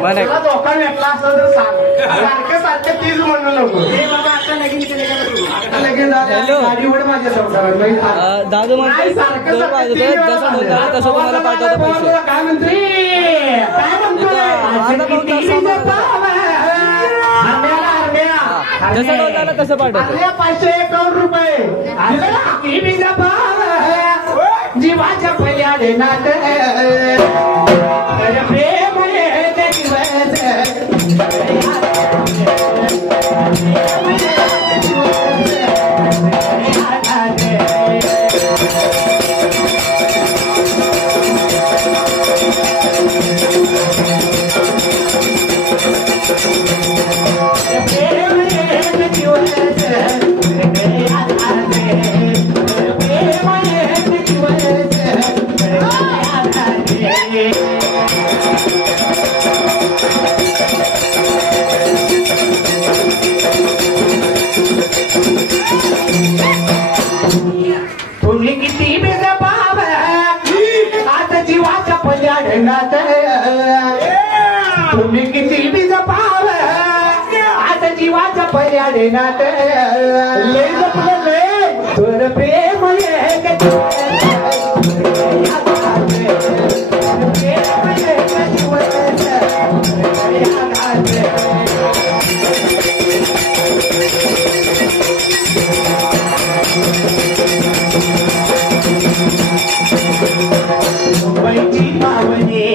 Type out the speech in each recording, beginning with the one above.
म्हणत आहे तुला धोका भेटला असं तर सांग सारखं सारखं तीच म्हणू नको लगेच गाडी उड माझ्या संसारात दादू म्हणतो जसं बोलता तसं तुम्हाला पाठवतो पैसे काय म्हणतोय जसं बोलताना तसं पाठवतो पैसे 1 रुपये जीवाच्या पल्याडे नात प्रेम तुम्ही किती बेजा पाव आता जीवाच्या पल्याढनात तुम्ही किती बेजा पाव आता जीवाच्या पल्याढनात लय जपलं लय तुझं प्रेम मुंबईची पावने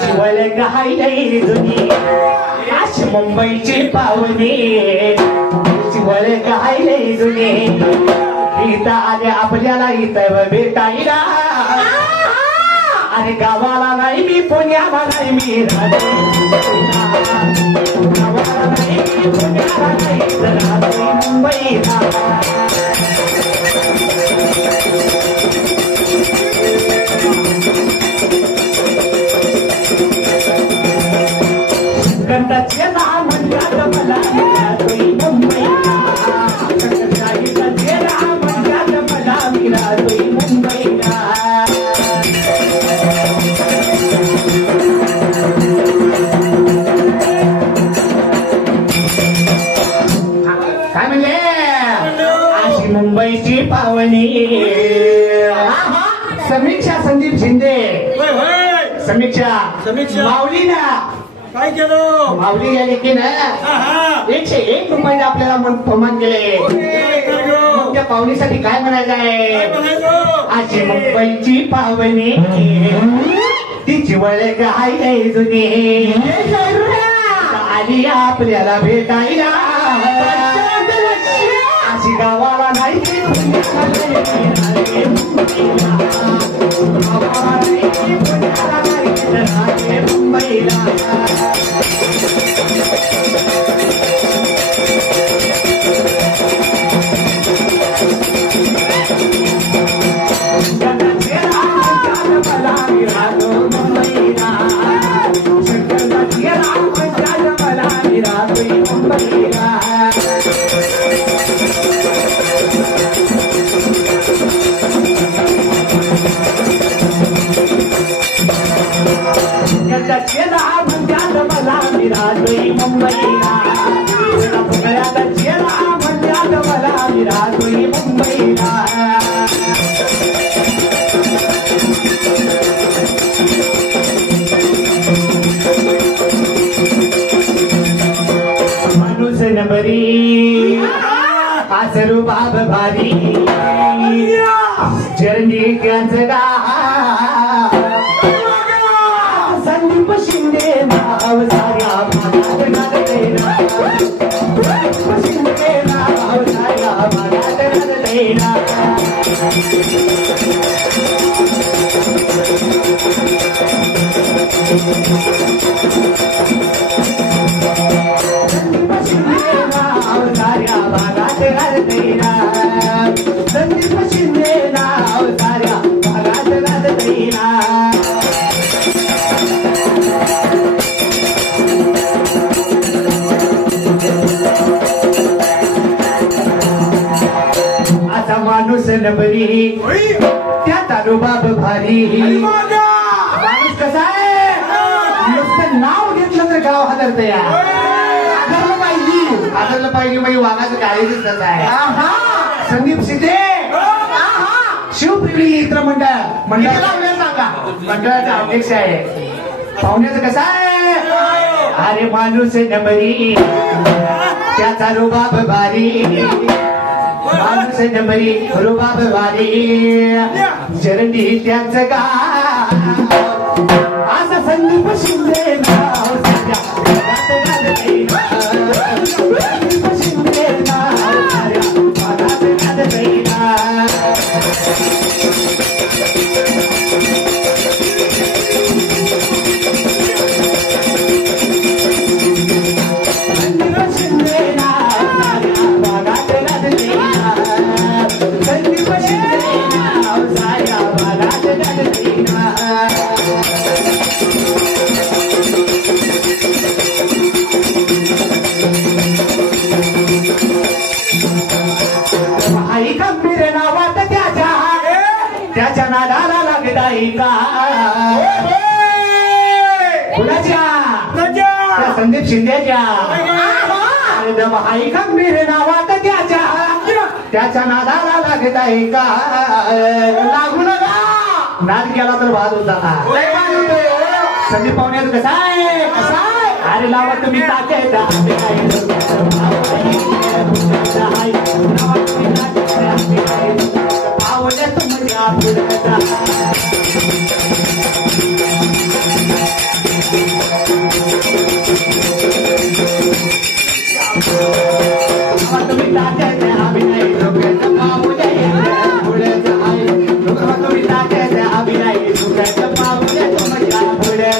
चिवल गायले जुनी अशी मुंबईची पावने चिवल गायले जुनी इथं आले आपल्याला इथं भेटायला अरे गावाला नाही मी पुण्याला नाही मी गावाला नाही मी पुण्याला नाही मुंबईला गंधाचे नाव म्हणतात मला मिळालोय मुंबईला गंधाचे नाव म्हणतात मला मिळालोय मुंबईला काय म्हणले अशी मुंबईची पावनी समीक्षा संदीप शिंदे समीक्षा माऊली ना काय केलं माऊली या लेखी ना 101 रुपये आपल्याला प्रमाण केले मग त्या पाहुणीसाठी काय म्हणायचं आहे अशी मुंबईची पावनी तिची वळ गाय जुनी आली आपल्याला भेटायला अशी गावाला नाही मुंबईला आसरू बाब भारी जर्नी त्यांचा संदीप शिंदे नाव साऱ्या भागात गाजलेला संदीप शिंदे नाव साऱ्या भागात गाजलेला संदीप शिंदे नाव साऱ्या भागात गाजलेला संदीप शिंदे नाव साऱ्या भागात गाजलेला असा माणूस नबरी त्या तारुबाब भारी माणूस कसा आहे करते या आदरलं पाहिजे. आदरलं पाहिजे म्हणजे वाघाचं काय दिसत आहे. आहा. संदीप शिंदे आहा. शिवप्रेमी मित्र मंडळ त्याला वेळ सांगा. मंडळाचा अध्यक्ष आहे. पाहुण्याचं कसं आहे. अरे माणूस नंबरी त्याचा रुबाब भारी. माणूस नंबरी रुबाब भारी. चरणी त्याचं गा असं संदीप शिंदे नाव सध्या संदीप शिंदे नाव आई गंभीर नावात त्याच्या नादाला लागलाय का कुणाच्या त्या संदीप शिंदेच्या. अरे जब आई गंभीर नावात त्याच्या नादाला लागत आहे का. लागू नका. नाद केला तर बाद होता ना. संदीप पाहुण्याचं कसं आहे. अरे लावा तुम्ही ताकद आवडल्या तुमच्या तुम्ही ताकद अभिनय तुम्ही ताकद अभिनय पाहुल्या तुमच्या पुढे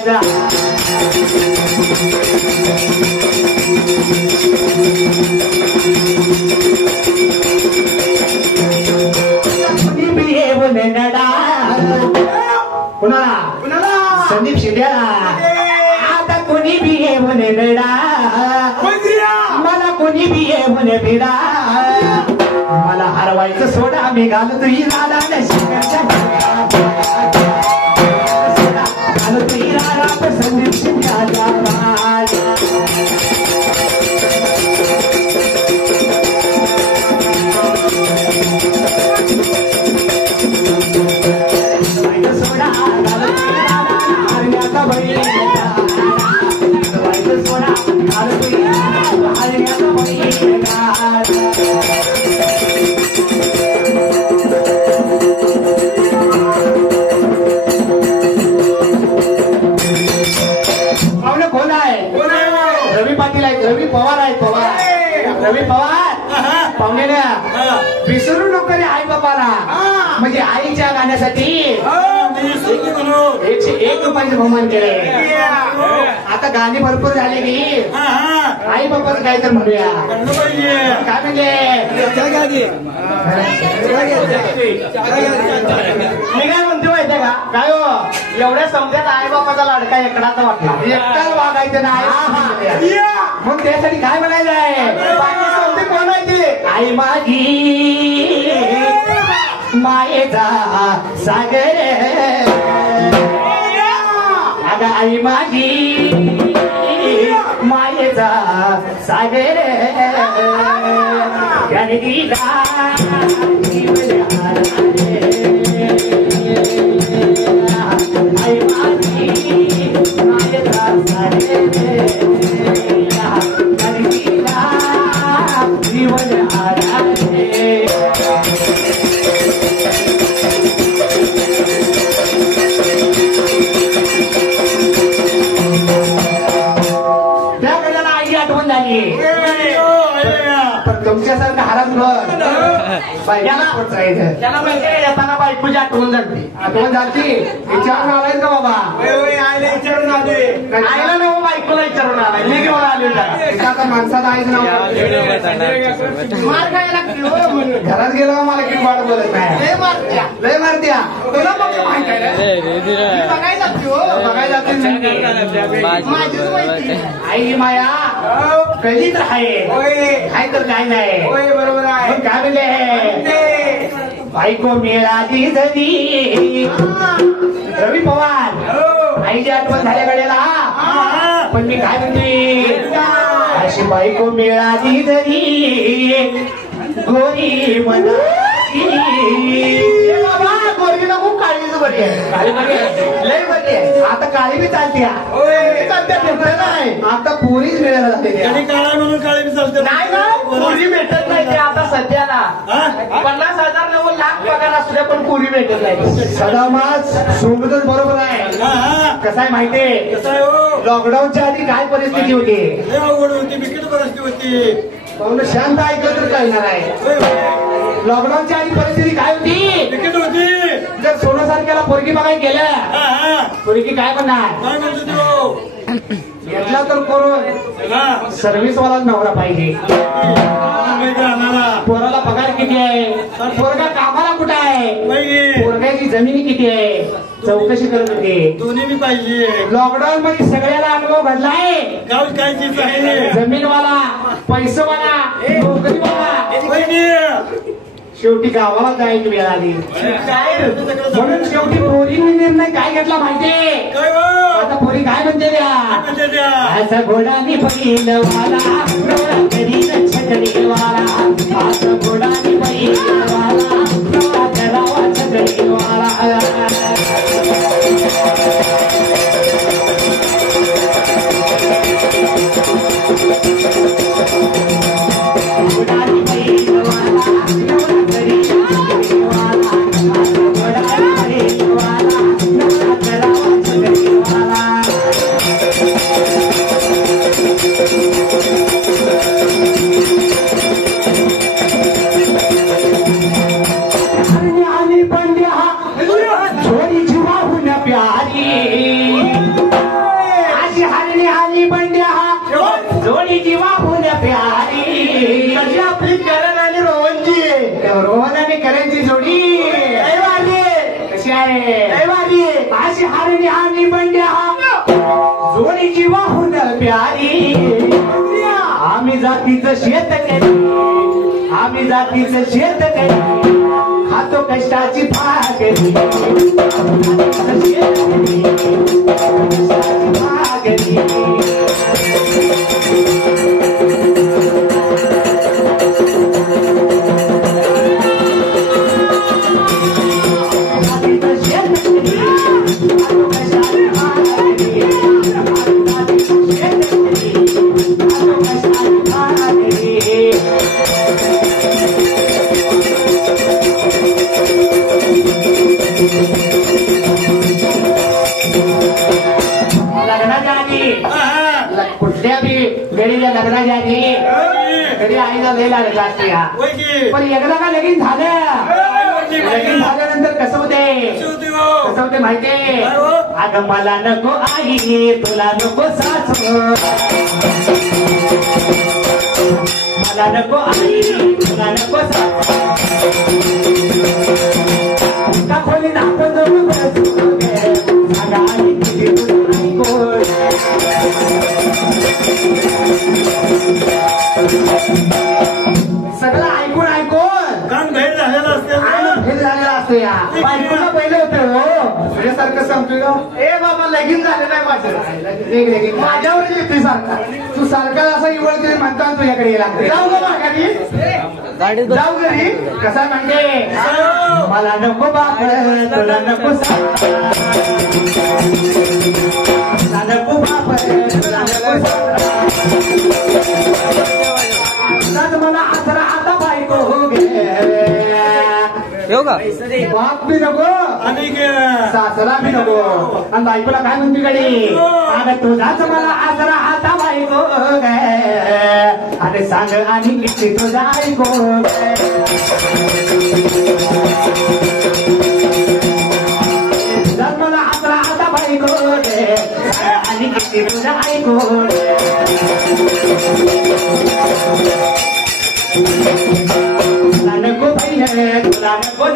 कुणाला संदीप शिंदेला आता कोणी बी ये म्हणे बेडा मला कोणी बी ये म्हणे बेडा मला हरवायचं सोडा मी घालतो ही राधा घालतो ही राधा संदीप शिंदेला. रवी पवार पाहुण्याला विसरू नको रे आई बापाला. म्हणजे आईच्या गाण्यासाठी 101 रुपयाचे बहुमान केले. आता गाणी भरपूर झाले की आई बापाचं काय तर म्हणूया. काय म्हणजे मी काय म्हणते माहितीये का. काय हो एवढ्या समजात आई बापाचा लाडका एकडाचा वाटला. एकटाच वागायचं नाही. मग त्यासाठी काय म्हणायचं आहे. बाकी कोण आहे. आई माझी मायेचा सागर अगं आई माझी मायेचा सागर याने दिला आई माझी मायेचा सागर याने दिला जीवन आराधे. तुमच्यासारखं हराम त्याला म्हणजे येताना बायकोची आठवण जाते. आठवण जाते विचारून आलाय का बाबा. आईला विचारून आले. आईला ना बायकोला विचारून आलाय. मी घेऊन आले. एखादा माणसाचं आईचं नाव मार काय लागते. घरात गेलो का मला किती वाट बोलत नाही. लय मारत्या तुला मग माहिती आहे. बघायला जाते आई माया कधी तर आहे. काय तर काय नाही. बरोबर आहे. काय म्हणले बायको मिळाली जरी रवी पवार आईची आठवण झाल्या गड्याला. पण मी काय म्हणते बायको मिळाली तरी गोरी म्हणाली. ए बाबा गोरी नको काळीच बरी आहे. काळी बरी आहे लय बरी आहे. आता काळी बी चालते नाही आता पोरीच मिळायला लागते. काळा म्हणून काळी बी चालते. नाही ना पुरी भेटत नाही ते आता सध्याला 50,000 9 लाख पगार असू द्या पण पुरी भेटत नाही. सदामाज सोबतच बरोबर आहे. कसं आहे माहितीये कसं आहे हो? लॉकडाऊनच्या आधी काय परिस्थिती होती. लय अवघड होती बिकट परिस्थिती होती. पाहुणं शांत ऐकलं तर कळणार आहे. लॉकडाऊनच्या आधी परिस्थिती काय होती. बिकट होती. जर सोन्यासारख्याला पोरगी बघायला गेलं पोरगी काय म्हणणार. काय म्हणतो तो घेतला तर करून सर्व्हिसवाला नवरा पाहिजे. पोराला पगार किती आहे. पोरगा कामाला कुठे आहे. पोरगाची जमिनी किती आहे चौकशी करत होते. दोन्ही बी पाहिजे. लॉकडाऊन मध्ये सगळ्याला अनुभव घडलाय. गाव काय चीज आहे. जमीनवाला पैसेवाला नोकरीवाला शेवटी गावाला जायची वेळ आली. म्हणून शेवटी पोरीने निर्णय काय घेतला माहितीये. काय हो? आता पोरी काय म्हणते द्या असं घोडानी बैलवाला नवरा करी छकडीवाला. असं घोडानी बैलवाला नवरा करावा छकडीवाला. घोडानी बैलवाला नवरा करी छकडीवाला. असं घोडानी बैलवाला नवरा करावा छकडीवाला. आणि पंड्या छोरी जीवाहून प्यारी. अशी हरणी आली पंड्या जोडी जीवाहून प्यारी. कशी आपली करण आणि रोहनची रोहन आणि करणची जोडी कशी आहे. अशी हरणी आली पंड्या जोडी जीवाहून प्यारी. आम्ही जातीचं शेतकरी आम्ही जातीचं शेतकरी खातो कष्टाची भाकरी. लग्नाच्या आधी कुठल्या बी गडीच्या लग्नाच्या आधी कधी आईला लय लागला असते. पण एकदा का लगीन झालं लगीन झाल्यानंतर कसं होते माहितीये. अगं मला नको आई तुला नको सासू. मला नको आई तुला नको सासू. खोली दाखवतो सांगा आई तुझी सगळं ऐकून काम बाहेर झालेलं असते. हे झालेलं असतं या बायकोला पहिलं होतं तुझ्यासारखं सांगतोय. ए बाबा लगीन झालं नाही माझं. माझ्यावर येते सारखा तू सारखा असा इवळते म्हणता तुझ्याकडे लागते. जाऊ का माघारी जाऊ घरी. कसा म्हणते मला नको बाप तुला नको तुला नको बाप तुला नको मला आसरा आता बायको हो गे. येऊ का बाप बी नको आणि सासरा बी नको. आणि बायकोला काय म्हणते कडे अगं तुझाच मला आसरा आता बायको गे. आणि सांग आणि किती तुझा ऐको तुझाच मला आसरा आता बायको गे. आणि किती तुझा ऐको तुला नको पाहिजे तुला नको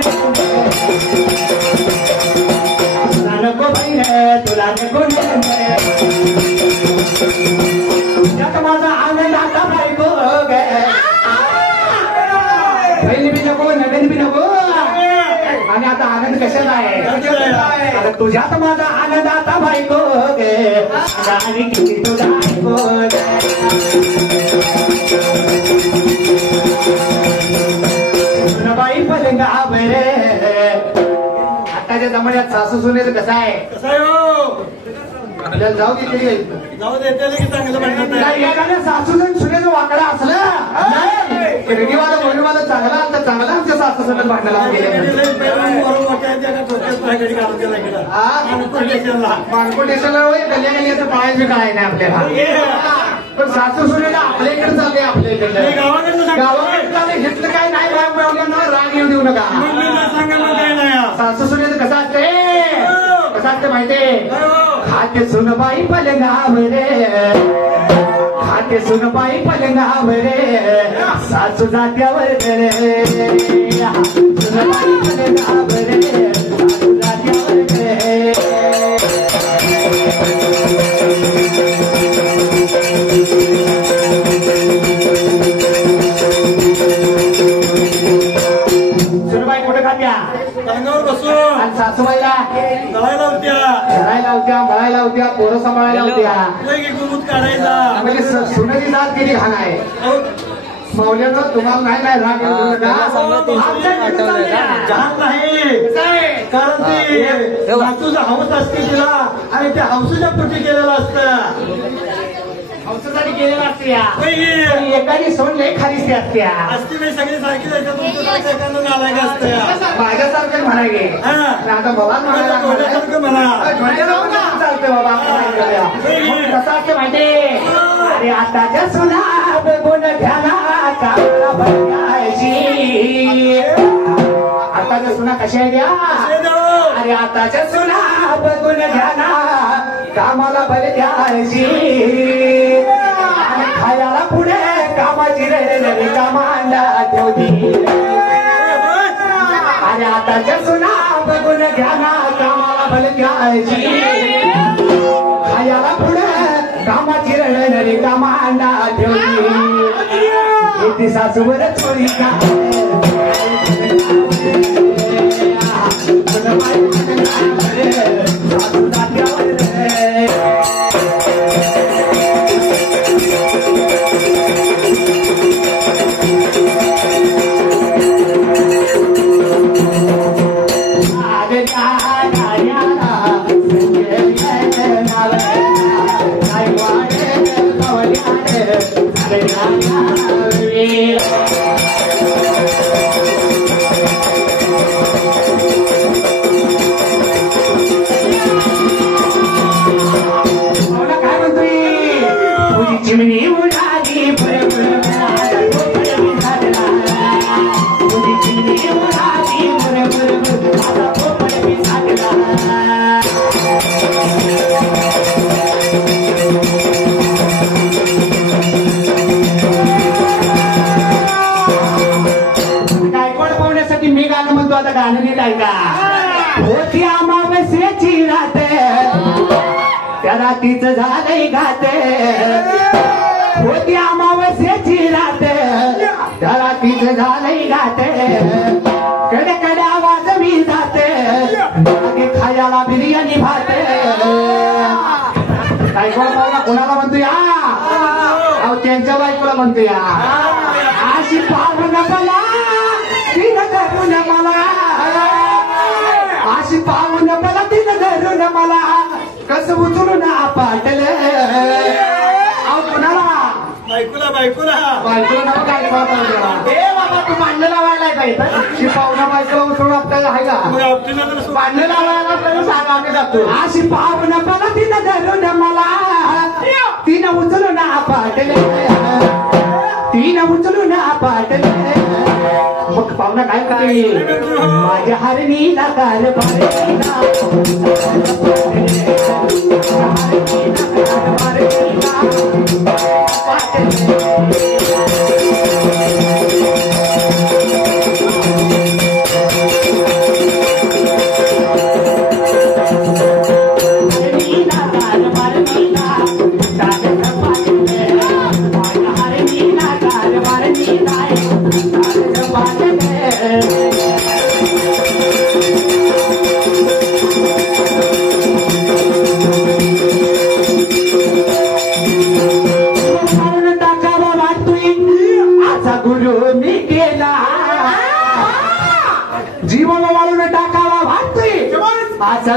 तुला नको पाहिजे तुला नको त्यात माझा आनंद आता बायको पहिली बी नको नवीन बी नको. आनंद कशाला आहे आता तुझ्यात माझा आनंद आता बायको गे आणि किती तुझा ऐको बाई पलंगावर आताच्या जमान्यात सासू सुनेचं कसं आहे कसं आहे हो आपल्याला जाऊ दे तरी जाऊ दे त्याला की चांगलं म्हणत नाही एखाद्या सासूचं सुनेचं वाकडा असलं रेडीवाला बोलणीवाला चांगला तर चांगला आमच्या सासू सुनेत भांडणाला गेले मानकोट स्टेशनला गल्ल्या गल्ल्याचं पाहायचं बी काय नाही आपल्याला पण सासू सुनेला आपल्या इकडे चालले आपल्या इकडे गावाकडे चालले घेतलं काय नाही राग मिळवल्यानं राग येऊ देऊ नका सासू सुनेचं कसं असते कसं असते माहितीये खाते सुनबाई पलंगावर खाते सुनबाई पलंगावर सासू जात्यावर सुनबाई पलंगावर सासू जात्यावर सुनबाई कुठे खात्या अंगावर बसून आणि सासूबाईला दळायला होत्या करायला होत्या मळायला होत्या पोरं सांभाळायला होत्या गुमूत काढायचा म्हणजे सुनेची जात किती घाण आहे मावल्यानं तुम्हाला नाही राग येऊ देऊ नका. जहान नाही कारण ती नातूचं हौस असते तिला आणि त्या हौसेच्या पोटी केलेलं असतं हौसासाठी केलेला असते होय. एकाने सोन लई खाली असत्या असती मी सगळी सारखी जायचं नालायक असतं माझ्यासारखं म्हणायगे आता बाबा माझ्यासारखं म्हणा चालतंय बाबा कसं असतं माहितीये अरे आताच्या सुना बघून घ्याला कामाला बघायची आताच्या सुना कशा आहे द्या अरे आताच्या सुना बघून घ्याला कामाला बल द्यायची आणि खायला पुढे कामाची रे कामांडा ठेवती अरे आताच्या सुना बघून घ्या ना कामाला बल द्यायची खायला पुढे कामाची रे कामांडा ठेवती किती सासूवर चोरी का सासू जात्यावर काय म्हणतोय तुझी चिमणी उडाली तुझी चिमणी उडाली माझा पोपट मी गायकवाड पाहण्यासाठी मी गाणं म्हणतो आता गाणं नीट ऐका होती अमावस्येची रात त्या रात्रीचं झालंय घात होती अमावस्येची रात त्या रात्रीचं झालंय घात कडे कडे आवाज मी जाते मागे खायला बिर्याणी भात गायकवाड पाहुणा कोणाला म्हणतो या अहो त्यांच्या बायकोला म्हणतो या अशी पाहुणा मला तिनं धरून मला अशी पाहुण मला तिनं धरून मला कसं उचलून पाटलं अहो कुणाला बायकोला बायकोला बायकोला नाव काय बाबा तू भांडण लावायला पाहिजे पाहुणा बायकोला उचलून आपल्याला आहे का भांडण लावायला आपल्याला सांगा आम्ही जातो अशी पाहुण मला तिनं धरून मला तिनं उचलून पाटलं तिनं उचलून पाटलं मग पाहुणा काय करते माझ्या हरणीला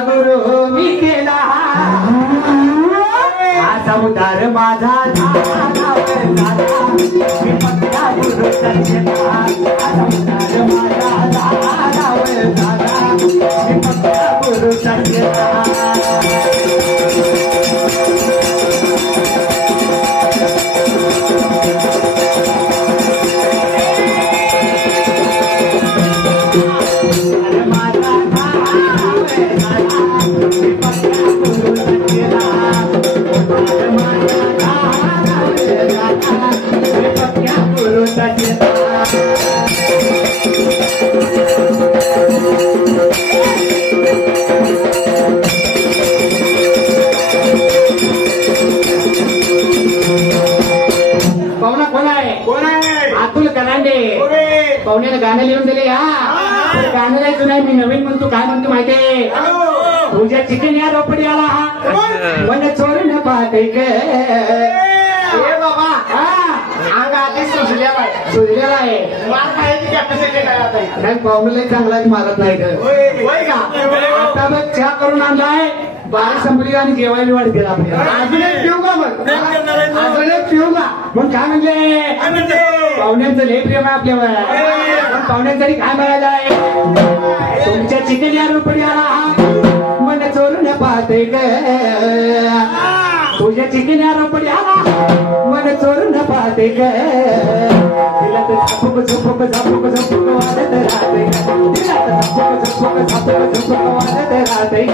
गुरु मी केला असा उदार माझा झाला मी पक्का गुरु केला असा उदार माझा झाला मी पक्का गुरु केला पाहुण्याला गाणं लिहून दिले हा गाणं नाही तुला मी नवीन म्हणतो काय म्हणतो माहितीये तुझ्या चिकन या रोपडी आला मला चोरून पाहते बाबा अंग आधी सुजलेला आहे मार खायची कॅपॅसिटी काय पाहुण्याला चांगला मारत नाही का आता मग चहा करून आणलाय बारा संपली आणि जेवायला वाढतील आपल्याला अजून एक पिऊ का मग अजून एक पिऊ का मग काय म्हणले पाहुण्यांचं लय प्रेम आहे आपल्यावर पाहुण्यांसाठी काय म्हणायचं आहे तुमच्या चिकन या रुपडी आला मन चोरून पाहते ग तुझ्या चिकन या रुपडी आला मन चोरून पाहते ग तिला तर झपक झपक झपक झपक वाजत राहते तिला तर झपक झपक झपक झपक वाजत राहते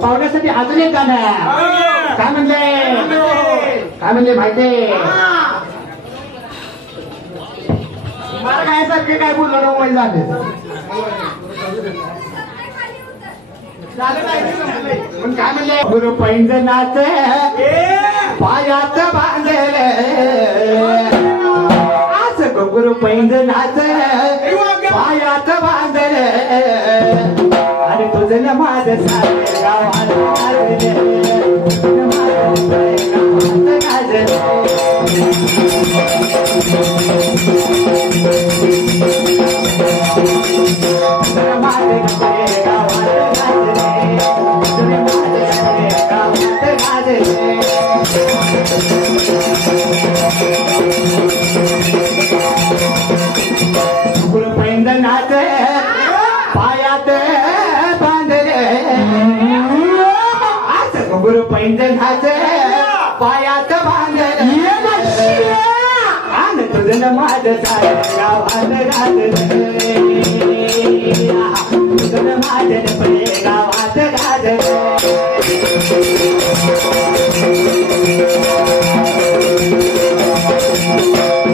पाहुण्यासाठी अजून एक गाणं काय म्हणले माहितीये मला काय सारखे काय बोललो ना वय झाले पण काय म्हणले गुरु पैंजनाच पायात बांधले आज गुरु पैंजनाच पायात बांधले अरे तुझं न माझं सारे गावात गुरु पैंजनाच पायात बांधले आज गुरु पैंजनाच पायात बांधले आणि तुझं माझं सारे गावात गाजले तुझं माझं पडे गावात गाजले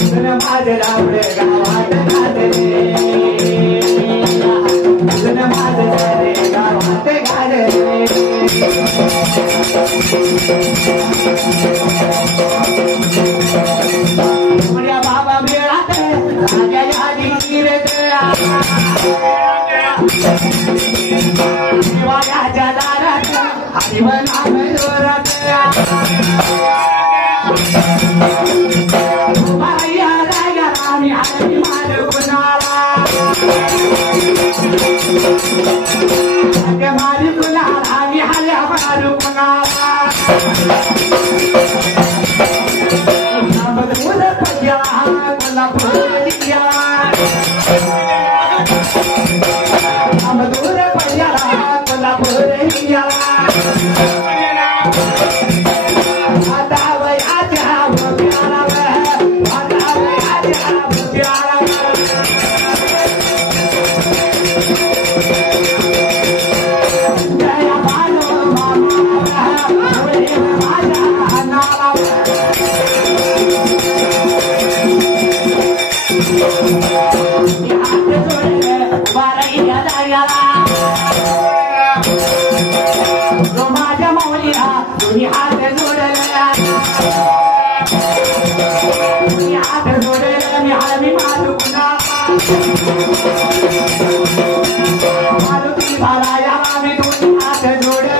तुझं माझं रावडे गावात गाजले तुझं माझं सारे गावात गाजले बाबा मिळात राजा शिवाच्या दारात हरिवना जोरात आम्ही हरी मार कुणाला मारी कुणाला आम्ही हऱ्या मारू कुणाला दूर पडला कोल्हापूर आता वयाच्या बारा मारुती भराया आम्ही दोन्ही हात जोडले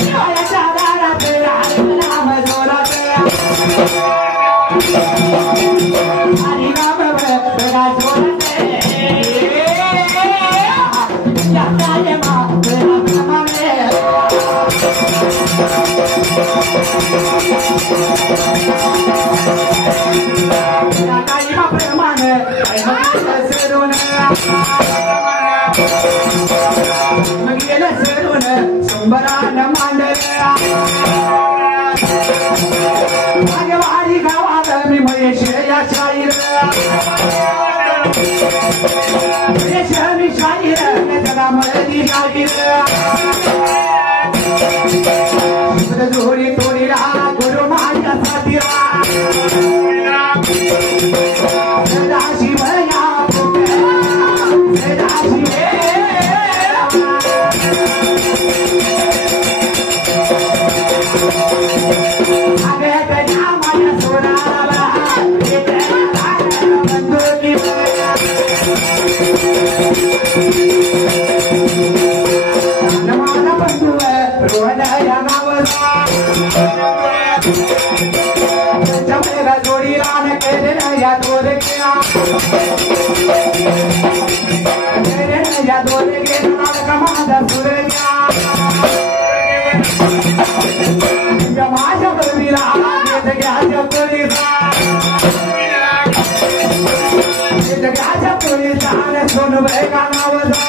शिवाच्या दारात राहिलं नाम जोरात आणि नाम बघा जोरात काही प्रमाण सरून मग गेलं सरून शंभरान मांडल्या वाडी गावात मी महेश या शाहीर महेश मी शाहीर जगा मळदी शाहीर जोडी तोडीला गुरु माझ्या साथीला शिवया माझ्या सोनाला बंदुकी माझा बंधू रोहन या नावाला जोडीला केलेल्या या दोरक्या या दोरके नाटका माझा सुरक्या माझ्या बरोबरीला घ्याच्या पोलीसा घ्याच्या पोलीसा सोन का नावजा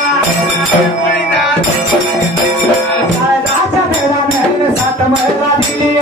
सात महिला दिली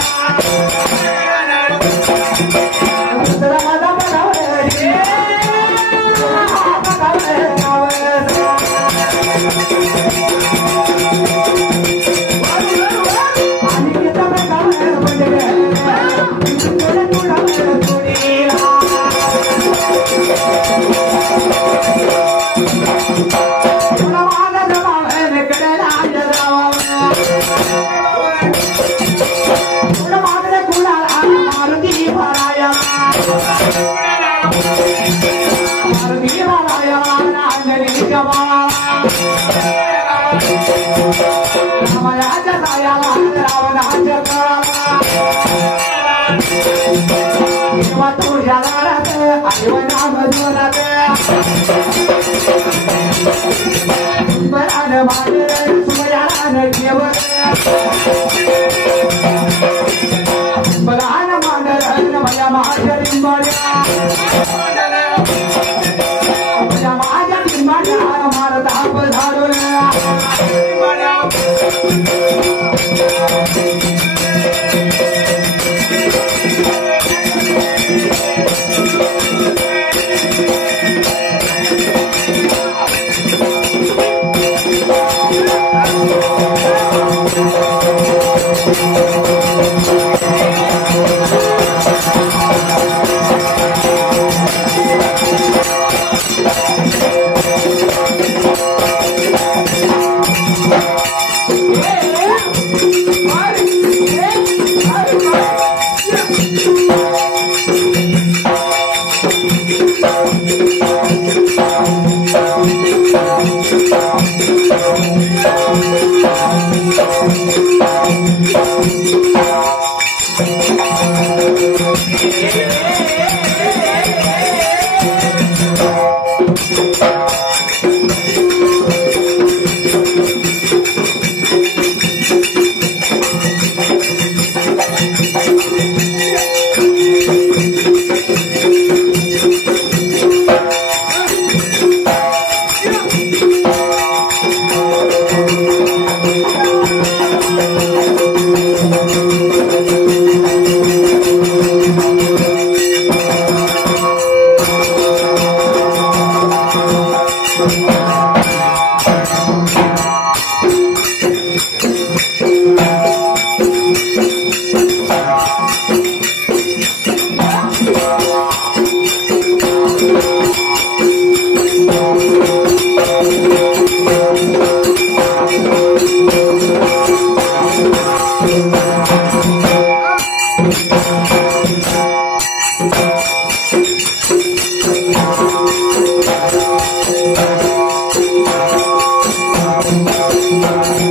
वा